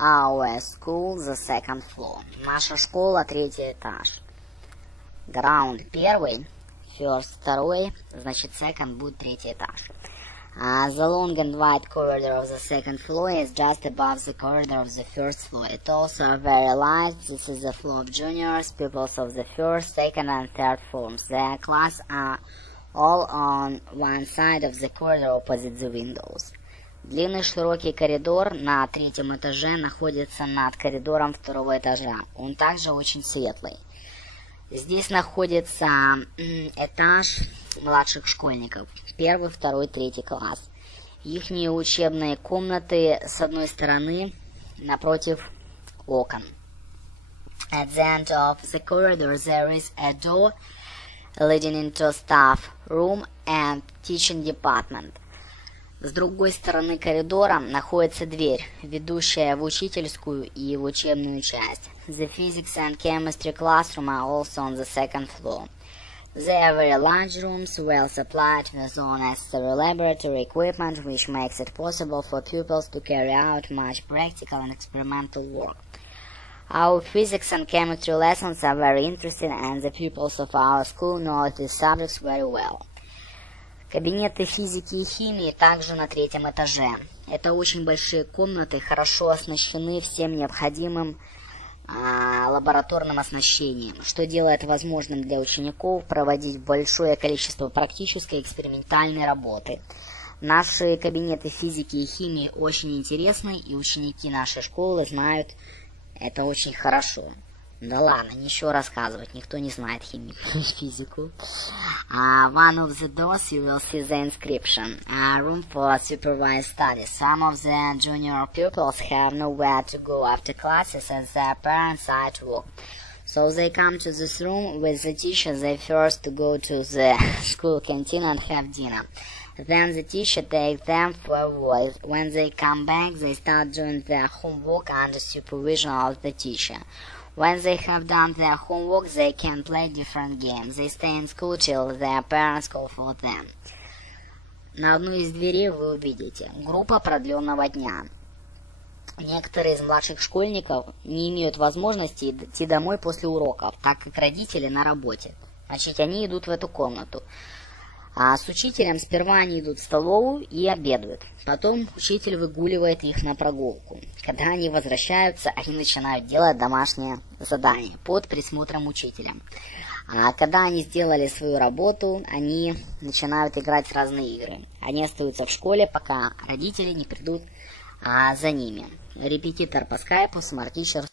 Our school, the second floor. Наша школа, третий этаж. Ground первый, first второй, значит second будет третий этаж. The long and wide corridor of the second floor is just above the corridor of the first floor. It also very light. This is the floor of juniors, pupils of the first, second and third forms. Their class are all on one side of the corridor opposite the windows. Длинный широкий коридор на третьем этаже находится над коридором второго этажа. Он также очень светлый. Здесь находится этаж младших школьников. Первый, второй, третий класс. Ихние учебные комнаты с одной стороны напротив окон. At the end of the corridor there is a door leading into staff room and teaching department. С другой стороны коридора находится дверь, ведущая в учительскую и в учебную часть. The physics and chemistry classroom are also on the second floor. They are very large rooms, well supplied with all necessary laboratory equipment, which makes it possible for pupils to carry out much practical and experimental work. Our physics and chemistry lessons are very interesting, and the pupils of our school know these subjects very well. Кабинеты физики и химии также на третьем этаже. Это очень большие комнаты, хорошо оснащены всем необходимым лабораторным оснащением, что делает возможным для учеников проводить большое количество практической и экспериментальной работы. Наши кабинеты физики и химии очень интересны, и ученики нашей школы знают это очень хорошо. Да ладно, ничего рассказывать, никто не знает химию и физику. One of the doors you will see the inscription, a room for supervised studies. Some of the junior pupils have nowhere to go after classes as their parents are at work. So they come to this room with the teacher. They first go to the school canteen and have dinner. Then the teacher takes them for a walk. When they come back, they start doing their homework under supervision of the teacher. When they have done their homework, they can play different games. They stay in school till their parents call for them. На одной из дверей вы увидите группа продленного дня. Некоторые из младших школьников не имеют возможности идти домой после уроков, так как родители на работе. Значит, они идут в эту комнату. А с учителем сперва они идут в столовую и обедают. Потом учитель выгуливает их на прогулку. Когда они возвращаются, они начинают делать домашнее задание под присмотром учителя. А когда они сделали свою работу, они начинают играть в разные игры. Они остаются в школе, пока родители не придут за ними. Репетитор по скайпу, смарт-тичер.